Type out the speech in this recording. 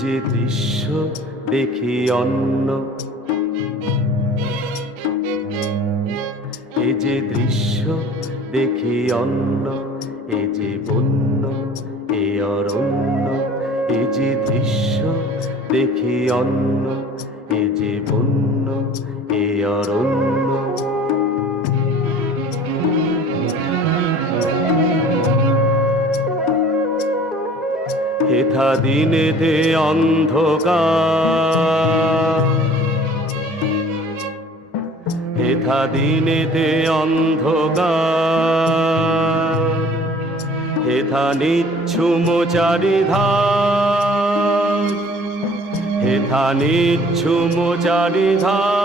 যে দৃশ্য দেখি অন্য, এ যে দৃশ্য দেখি অন্য, এ যে বন্য এ অরণ্য, এ যে দৃশ্য দেখি অন্য, এ যে বন্য এ অরণ্য। হেথা দিনেতে অন্ধকার, হেথা দিনেতে অন্ধকার, হেথা নিচ্ছুম চারিধার, হেথা নিচ্ছুম চারিধার।